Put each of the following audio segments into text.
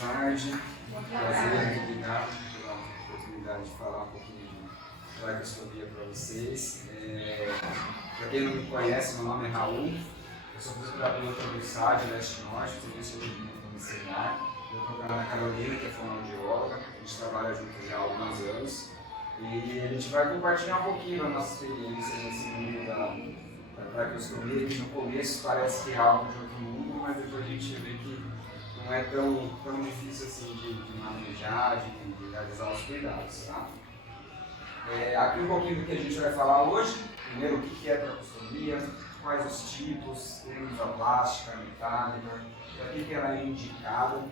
tarde. Prazer, muito obrigado pela oportunidade de falar um pouquinho de traqueostomia para vocês. Para quem não me conhece, meu nome é Raul. Eu sou fisioterapeuta do SAD Leste-Norte, serviço de domiciliar. Eu estou com a Ana Carolina, que é fonoaudióloga. A gente trabalha juntos já há alguns anos. E a gente vai compartilhar um pouquinho da nossa experiência nesse mundo da traqueostomia, que no começo parece que é algo de outro mundo, mas depois a gente vê que não é tão difícil assim de manejar, de realizar os cuidados. Tá? Aqui um pouquinho do que a gente vai falar hoje. Primeiro, o que é traqueostomia, quais os tipos, temos a plástica, a metálica, para que ela é indicada,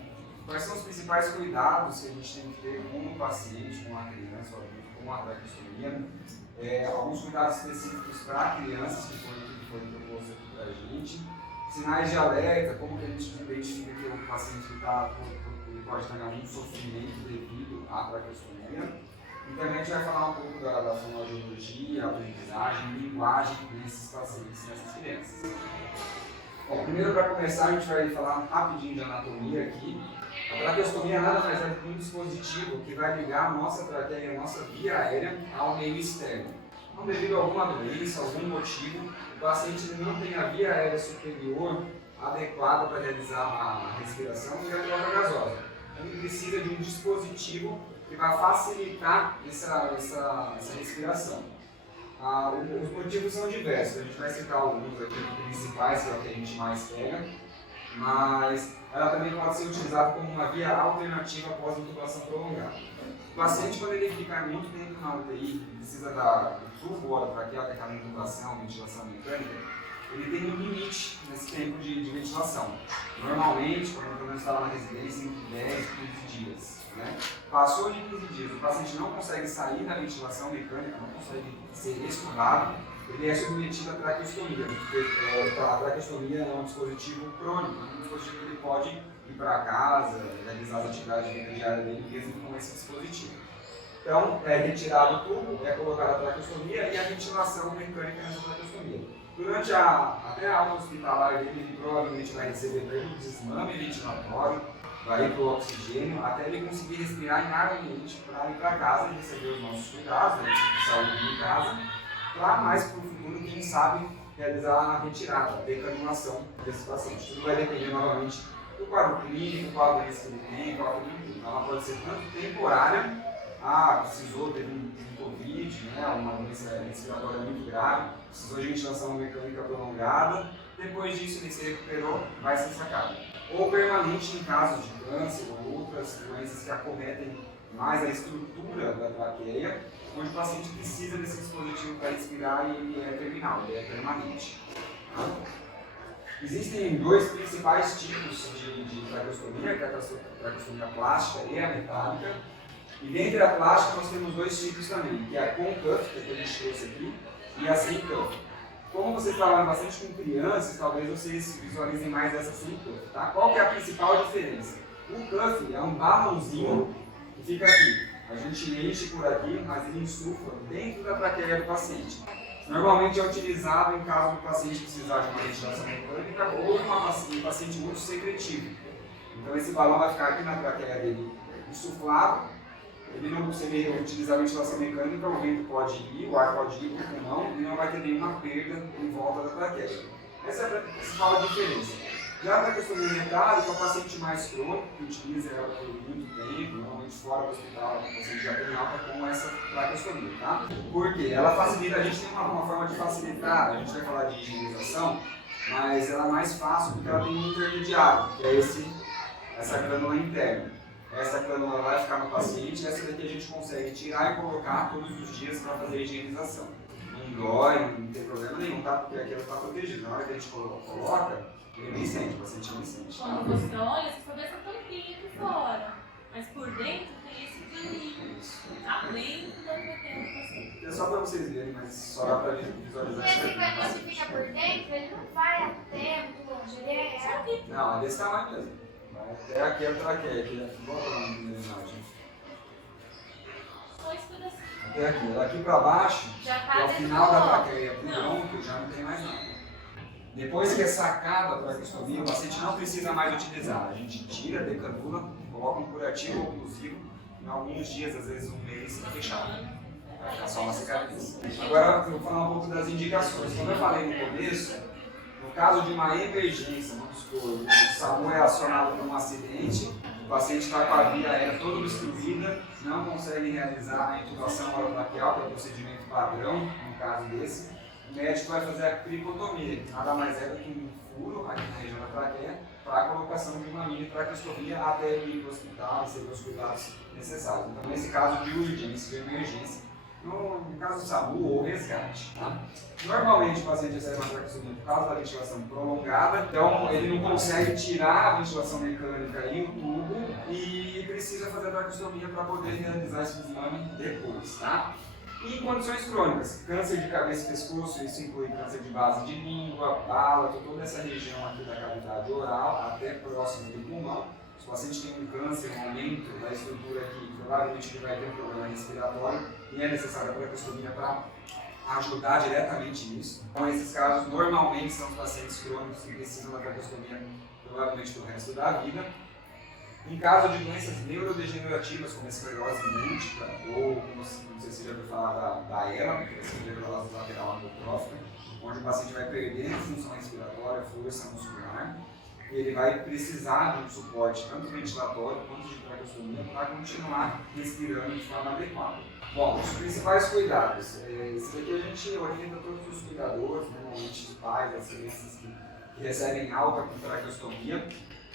quais são os principais cuidados que a gente tem que ter com o paciente, com a criança, ou adulto, com a traqueostomia, alguns cuidados específicos para crianças, que foi proposto aqui para a gente, sinais de alerta, como que a gente identifica que o paciente ele pode ter algum sofrimento devido à traqueostomia. E também a gente vai falar um pouco da fonoaudiologia, aprendizagem, linguagem nesses pacientes, nessas crianças. Bom, primeiro, para começar, a gente vai falar rapidinho de anatomia aqui. A traqueostomia nada mais é do que um dispositivo que vai ligar a nossa traqueia, a nossa via aérea, ao meio externo. Então, devido a alguma doença, algum motivo, o paciente não tem a via aérea superior adequada para realizar a respiração e a troca gasosa. Então, ele precisa de um dispositivo que vai facilitar essa respiração. Os motivos são diversos, a gente vai citar alguns aqui principais, que é o que a gente mais pega, mas ela também pode ser utilizada como uma via alternativa após a intubação prolongada. O paciente, quando ele fica muito tempo na UTI, precisa do tubo orotraqueal, que é aquela intubação, ventilação mecânica, ele tem um limite nesse tempo de ventilação. Normalmente, quando eu estava na residência, entre 10 e 15 dias. Né? Passou de 15 dias, o paciente não consegue sair da ventilação mecânica, não consegue ser estudado, ele é submetido à traqueostomia. A traqueostomia é um dispositivo crônico, um dispositivo que ele pode ir para casa, realizar as atividades diárias dele mesmo com esse dispositivo. Então, é retirado o tubo, é colocada a traqueostomia e a ventilação mecânica nessa traqueostomia. Durante até a aula hospitalar dele, ele provavelmente vai receber o desmame ventilatório, vai ir para o oxigênio, até ele conseguir respirar em ar ambiente para ir para casa e receber os nossos cuidados, de saúde em casa, para mais para o futuro, quem sabe, realizar a retirada, a decanulação desse paciente. Tudo vai depender novamente do quadro clínico, qual a doença que ele tem, qual a clínica. Ela pode ser tanto temporária, precisou ter um Covid, né, uma doença respiratória muito grave, precisou de ventilação mecânica prolongada, depois disso ele se recuperou, vai ser sacado. Ou permanente em casos de câncer ou outras doenças que acometem mais a estrutura da traqueia, onde o paciente precisa desse dispositivo para respirar e ele é terminal, ele é permanente. Existem dois principais tipos de traqueostomia, que é a traqueostomia plástica e a metálica. E dentre a plástica nós temos dois tipos também, que é a com cuff, que a gente trouxe aqui, e a sem cuff. Como vocês trabalham bastante com crianças, talvez vocês visualizem mais essa sem cuff. Tá? Qual que é a principal diferença? O cuff é um balãozinho que fica aqui. A gente enche por aqui, mas ele insufla dentro da traqueia do paciente. Normalmente é utilizado em caso do paciente precisar de uma ventilação mecânica ou um paciente muito secretivo. Então esse balão vai ficar aqui na traqueia dele insuflado. Ele não consegue utilizar a ventilação mecânica, o vento pode ir, o ar pode ir para o pulmão e não vai ter nenhuma perda em volta da traqueia. Essa é a principal diferença. Já a traqueostomia metálica é o paciente mais crônico, que utiliza ela por muito tempo, normalmente fora do hospital, o paciente já tem alta com essa traqueostomia, tá? Por quê? Ela facilita, a gente tem uma forma de facilitar, a gente vai falar de higienização, mas ela é mais fácil porque ela tem um intermediário, que é essa cânula interna. Essa cânula vai ficar no paciente e essa daqui a gente consegue tirar e colocar todos os dias para fazer a higienização. Não dói, não tem problema nenhum, tá? Porque aqui ela está protegida. Na hora que a gente coloca, ele nem sente, o paciente não sente. Quando você olha, você só vê essa tampinha aqui fora, mas por dentro tem esse caninho. Tá dentro da traqueia do paciente. É só para vocês verem, mas só dá para visualizar. E esse caninho que fica por dentro, ele não vai até muito longe, ele é aqui. Não, é desse tamanho mesmo. Até aqui a traqueia, aqui é igual a imagem. Só isso assim. Até aqui. Daqui para baixo, Já tá que é o final da dentro do traqueia, pro bronco, já não tem mais nada. Depois que é sacada a traqueostomia, o paciente não precisa mais utilizar. A gente tira, decanula, coloca um curativo oclusivo, em alguns dias, às vezes um mês, fechado. Vai ficar só uma cicatriz. Agora eu vou falar um pouco das indicações. Como eu falei no começo, no caso de uma emergência, vamos supor, o SAMU é acionado por um acidente, o paciente está com a via aérea toda obstruída, não consegue realizar a intubação orotraqueal, que é o procedimento padrão, no caso desse, o médico vai fazer a cripotomia, que nada mais é do que um furo aqui na região da traqueia, para a colocação de uma mini traqueostomia até ele ir para o hospital e receber os cuidados necessários. Então, nesse caso de urgência, de emergência, no caso do SAMU ou resgate. Tá? Normalmente o paciente recebe uma traqueostomia por causa da ventilação prolongada, então ele não consegue tirar a ventilação mecânica e o tubo e precisa fazer a traqueostomia para poder realizar esse exame depois. Tá? E em condições crônicas, câncer de cabeça e pescoço, isso inclui câncer de base de língua, palato, toda essa região aqui da cavidade oral, até próximo do pulmão. Se o paciente tem um câncer, um aumento da estrutura aqui, provavelmente ele vai ter um problema respiratório e é necessária a traqueostomia para ajudar diretamente nisso. Então, esses casos normalmente são os pacientes crônicos que precisam da traqueostomia provavelmente pelo resto da vida. Em caso de doenças neurodegenerativas, como esclerose múltipla, ou, não sei se você já ouviu falar da ELA, que é a esclerose lateral amiotrófica, onde o paciente vai perdendo função respiratória, força muscular, e ele vai precisar de um suporte tanto ventilatório quanto de traqueostomia para continuar respirando de forma adequada. Bom, os principais cuidados. Isso daqui a gente orienta todos os cuidadores, normalmente os pais, as crianças que recebem alta com traqueostomia.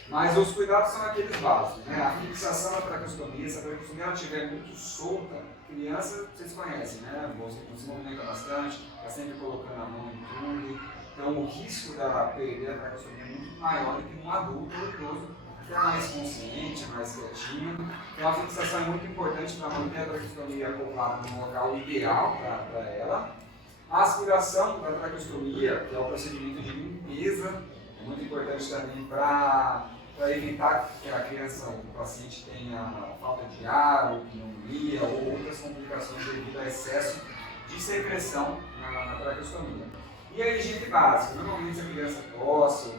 Mas os cuidados são aqueles básicos, né? A fixação da traqueostomia, se a traqueostomia estiver muito solta, criança vocês conhecem, né? Você se movimenta bastante, está sempre colocando a mão em tudo. Então o risco dela perder a traqueostomia é muito maior do que um adulto ou idoso, que é mais consciente, mais quietinho. Então a fixação é muito importante para manter a traqueostomia acoplada no local ideal para ela. A aspiração da traqueostomia, que é o procedimento de limpeza, é muito importante também para evitar que a criança, o paciente tenha falta de ar, ou pneumonia ou outras complicações devido a excesso de secreção na traqueostomia. E a higiene básica, normalmente a criança tosse ou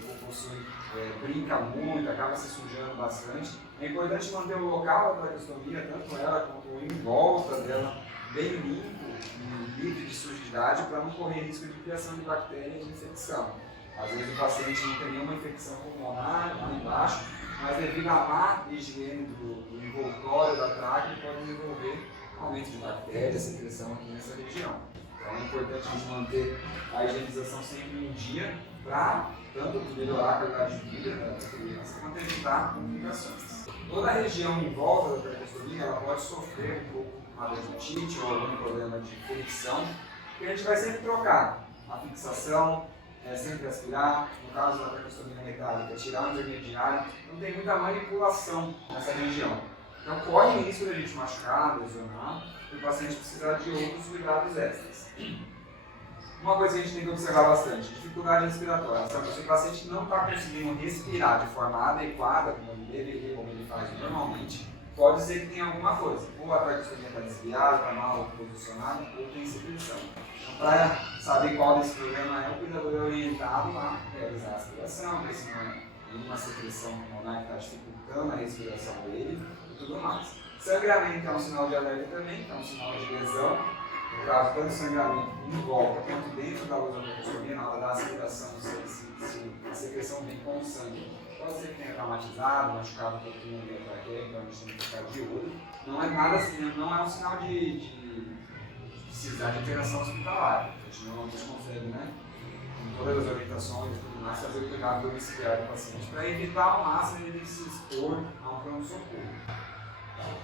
brinca muito, acaba se sujando bastante. É importante manter o local da traqueostomia, tanto ela quanto o em volta dela, bem limpo e livre de sujidade para não correr risco de criação de bactérias e de infecção. Às vezes o paciente não tem nenhuma infecção pulmonar lá embaixo, mas devido à má higiene do envoltório da tráquea, pode desenvolver aumento de bactérias, secreção aqui nessa região. Então é importante a gente manter a higienização sempre em dia para tanto melhorar a qualidade de vida da criança quanto evitar complicações. Toda a região em volta da traqueostomia ela pode sofrer um pouco uma dermatite ou algum problema de fricção, que a gente vai sempre trocar a fixação, sempre aspirar, no caso da traqueostomia metálica, tirar o intermediário, não tem muita manipulação nessa região. Então corre o risco de a gente machucar, lesionar, e o paciente precisar de outros cuidados extras. Uma coisa que a gente tem que observar bastante, dificuldade respiratória. Se o paciente não está conseguindo respirar de forma adequada, como ele deveria, como ele faz normalmente, pode ser que tenha alguma coisa. Ou a traqueostomia está desviada, está mal posicionada, ou tem secreção. Então, para saber qual desse problema é, o cuidador é orientado a realizar a aspiração, ver se não é nenhuma secreção pulmonar que está dificultando a respiração dele e tudo mais. Sangramento é um sinal de alerta também, é um sinal de lesão. No caso, tanto sangramento em volta quanto dentro da luz da traqueostomia, na hora da aspiração, se a secreção vem com o sangue. Pode ser que tenha traumatizado, machucado um pouquinho ali a traqueia, então a gente tem que ficar de olho. Não é nada assim, não é um sinal de precisar de internação hospitalar. A gente normalmente consegue, né, com todas as orientações e tudo mais, fazer o cuidado domiciliar do paciente para evitar ao máximo ele se expor a um pronto-socorro.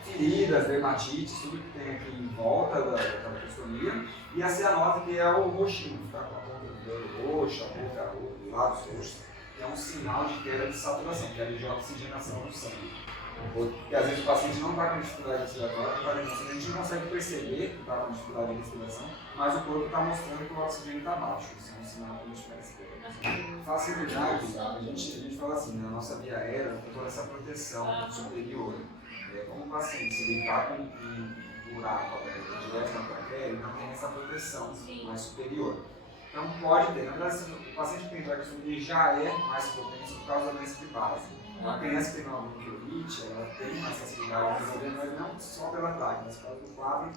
Feridas, dermatites, tudo que tem aqui em volta da traqueostomia, e a cianose, que é o roxinho, ficar com a ponta do dedo roxa, a boca, os lábios roxos, que é um sinal de queda de saturação, queda de oxigenação do sangue. Porque às vezes o paciente não está com dificuldade respiratória, a gente não consegue perceber que está com dificuldade de respiração, mas o corpo está mostrando que o oxigênio está baixo. Isso é um sinal que a gente percebe. Facilidade, a gente fala assim, né, a nossa via aérea tem toda essa proteção superior. Como o paciente, se ele está com um buraco direto na traqueia, ele não tem essa proteção mais superior. Então pode ter, na verdade, o paciente que tem traqueostomia já é mais propenso por causa da doença de base. Uma criança que tem uma bronquiolite, ela tem uma sensibilidade a resolver, mas não só pela traque, mas por causa do quadro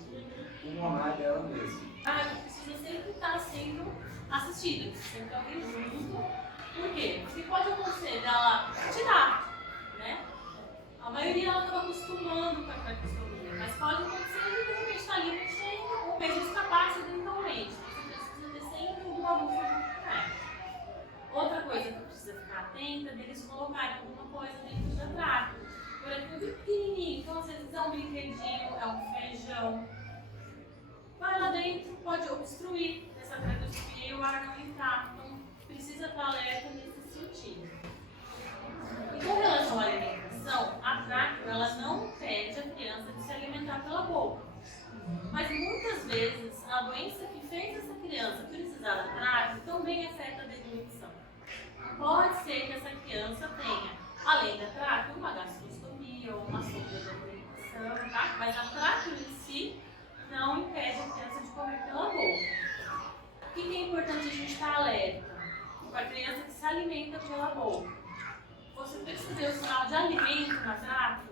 pulmonar dela mesmo. Precisa sempre estar sendo assistida, sempre alguém junto. Por quê? Porque pode acontecer dela tirar, né? A maioria ela acaba acostumando com a traqueostomia, mas pode acontecer de repente estar ali mexendo ou mesmo escapar acidentalmente. Você precisa ter sempre uma bufa junto com ela. Outra coisa que precisa ficar atenta é deles colocarem alguma coisa dentro da traque. Por exemplo, pequenininho, então às vezes é um brinquedinho, é um feijão. Vai lá dentro, pode obstruir essa traqueostomia e o ar não entrar. Então precisa estar alerta nesse sentido. E com relação à alimentação, a tráqueo ela não impede a criança de se alimentar pela boca. Mas muitas vezes a doença que fez essa criança precisar da tráqueo também afeta a deglutição. Pode ser que essa criança tenha, além da tráqueo, uma gastrostomia ou uma sonda de alimentação, tá? Mas a tráqueo em si não impede a criança de comer pela boca. O que é importante a gente estar alerta? Para a criança que se alimenta pela boca. Você percebeu o sinal de alimento na tráqueo?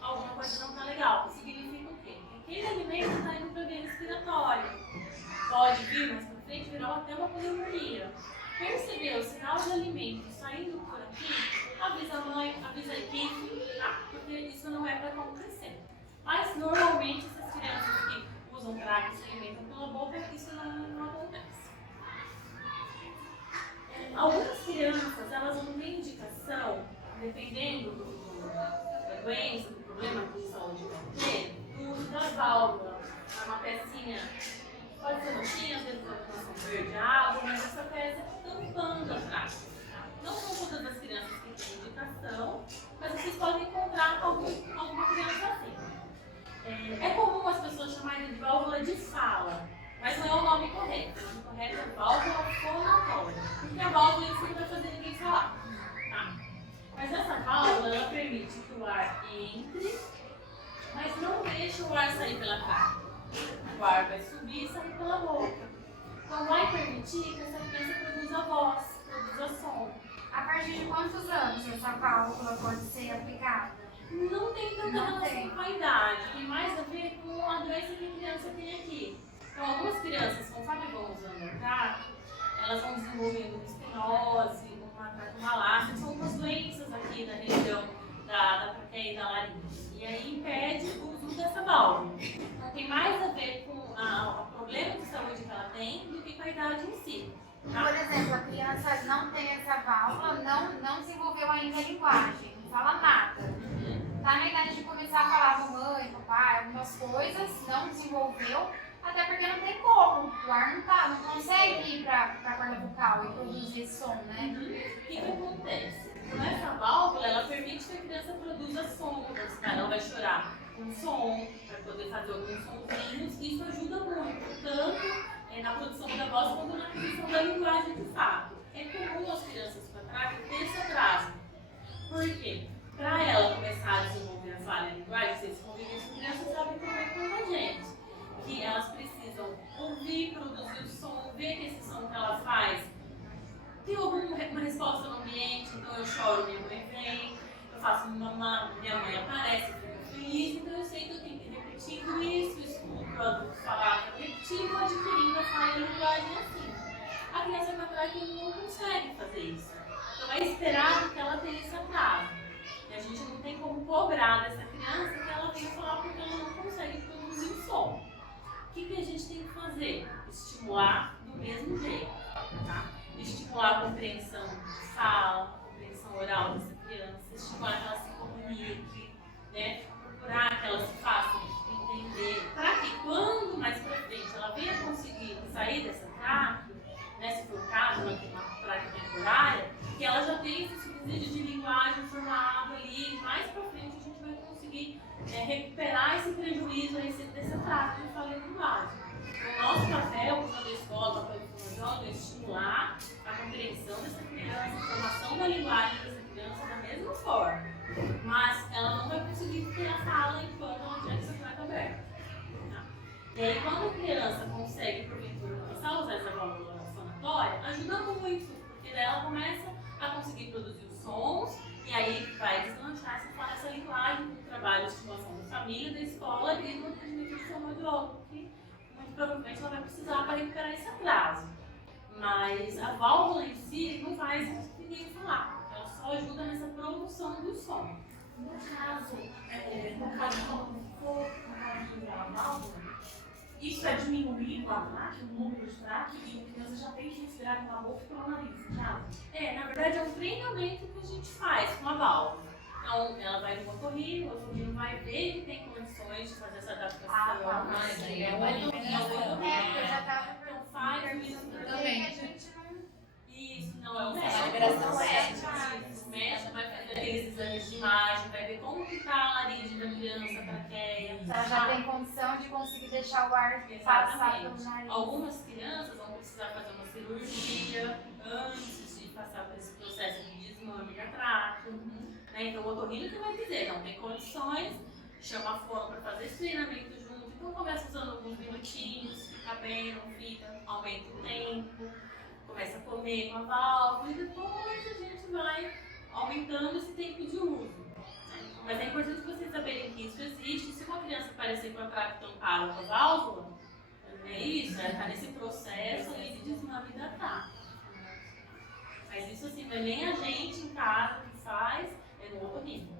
Alguma coisa não está legal. Significa o quê? Que aquele alimento está indo para a via respiratória. Pode vir mais para frente, virar até uma pneumonia. Percebeu o sinal de alimento saindo por aqui? Avisa a mãe, avisa a equipe, tá? Porque isso não é para acontecer. Mas normalmente essas crianças que usam tráqueo e se alimentam pela boca, isso não acontece. Algumas crianças, elas não têm indicação, dependendo da doença, do problema de saúde que vão ter, do uso da válvula. É uma pecinha, pode ser roxinha, às vezes é uma verde água, mas essa peça tampando a tráqueo. Não são todas as crianças que têm indicação, mas vocês podem encontrar alguma criança assim. É comum as pessoas chamarem de válvula de fala, mas não é o nome correto. O nome correto é válvula fonatória, porque a válvula em si não vai fazer ninguém falar. Tá? Mas essa válvula ela permite que o ar entre, mas não deixa o ar sair pela cara. O ar vai subir e sair pela boca. Então vai permitir que essa criança produza voz, produza som. A partir de quantos anos essa válvula pode ser aplicada? Não tem tanta relação com a idade, tem mais a ver com a doença que a criança tem aqui. Então, algumas crianças, conforme vão usando o tráqueo, elas vão desenvolvendo uma estenose, uma traqueomalácia, malácia, são algumas doenças aqui na região da traqueia e da laringe. E aí impede o uso dessa válvula. Então, tem mais a ver com o problema de saúde que ela tem do que com a idade em si. Tá? Por exemplo, a criança não tem essa válvula, não desenvolveu ainda a linguagem, não fala nada. Tá na idade de começar a falar mamãe, papai, algumas coisas, não desenvolveu, até porque não tem como. O ar não consegue ir para a corda vocal e produzir esse som, né? O que acontece? Essa válvula, ela permite que a criança produza som. Ela vai chorar com som, vai poder fazer alguns sonzinhos, e isso ajuda muito, tanto na produção da voz quanto na aquisição da linguagem de fato. É comum as crianças com tráqueo ter esse atraso. Por quê? Para ela começar a desenvolver a falha de linguagem, vocês convivem com crianças sabem também com a gente, que elas precisam ouvir, produzir o som, ver que esse som que ela faz tem alguma resposta no ambiente. Então eu choro, minha mãe vem, eu faço mamá, minha mãe aparece, eu fico feliz, então eu sei que eu tenho que ir repetindo isso, escuto o adulto falar, repetindo, adquirindo a falha de linguagem assim. A criança com tráqueo não consegue fazer isso, então é esperado que ela tenha esse atraso. E a gente não tem como cobrar dessa criança que ela venha falar porque ela não consegue produzir o som. O que a gente tem que fazer? Estimular do mesmo jeito, tá? Estimular a compreensão de fala, a compreensão oral dessa criança, estimular que ela se comunique, né? Procurar que ela se faça entender, para que quando mais pra frente ela venha conseguir sair dessa tráqueo, né? Se for o caso, ela tem uma tráqueo temporária, que ela já tem esse subsídio de linguagem formado ali, mais pra frente a gente vai conseguir recuperar esse prejuízo desse tráqueo de falha de linguagem. O nosso papel, quando a escola, papel do fonoaudiólogo, é estimular a compreensão dessa criança, a formação da linguagem dessa criança da mesma forma, mas ela não vai conseguir ter a fala enquanto ela tiver essa tráqueo aberta. Tá? E aí, quando a criança consegue, porventura, começar a usar essa válvula fonatória, respiratória, ajuda muito, porque daí ela começa a conseguir produzir os sons e aí vai deslanchar essa linguagem do trabalho de estimulação da família, da escola e do atendimento de fonoaudiólogo, que muito provavelmente ela vai precisar para recuperar esse atraso. Mas a válvula em si não faz ninguém falar, ela só ajuda nessa produção do som. No caso quando for a válvula, isso é diminuir o atraque, o número de traque, e a criança já tem que respirar pela boca e pelo nariz, sabe? Na verdade é um treinamento que a gente faz com a válvula. Então ela vai no otorrino, o otorrino vai ver que tem condições de fazer essa adaptação. Mas aí é o otorrino. eu já tava Então faz isso também. A gente não. Isso, não é o a liberação médica. O médico vai fazer aqueles exames de imagem, vai ver como que tá a laringe da criança, a traqueia. Ela já tem condição de conseguir deixar o ar passar pelo nariz. Algumas crianças vão precisar fazer uma cirurgia antes de passar por esse processo de desmame da tráquea. Então o otorrino que vai dizer, não tem condições, chama a fono para fazer esse treinamento junto. Então começa usando alguns minutinhos, fica bem, não fica, aumenta o tempo, começa a comer com a válvula e depois a gente vai aumentando esse tempo de uso. Mas é importante vocês saberem que isso existe. Se uma criança aparecer com a tráquea tampada com a válvula, é isso, ela está nesse processo aí de desmame da tráquea. Mas isso assim, não é nem a gente em casa que faz, é no otorrino.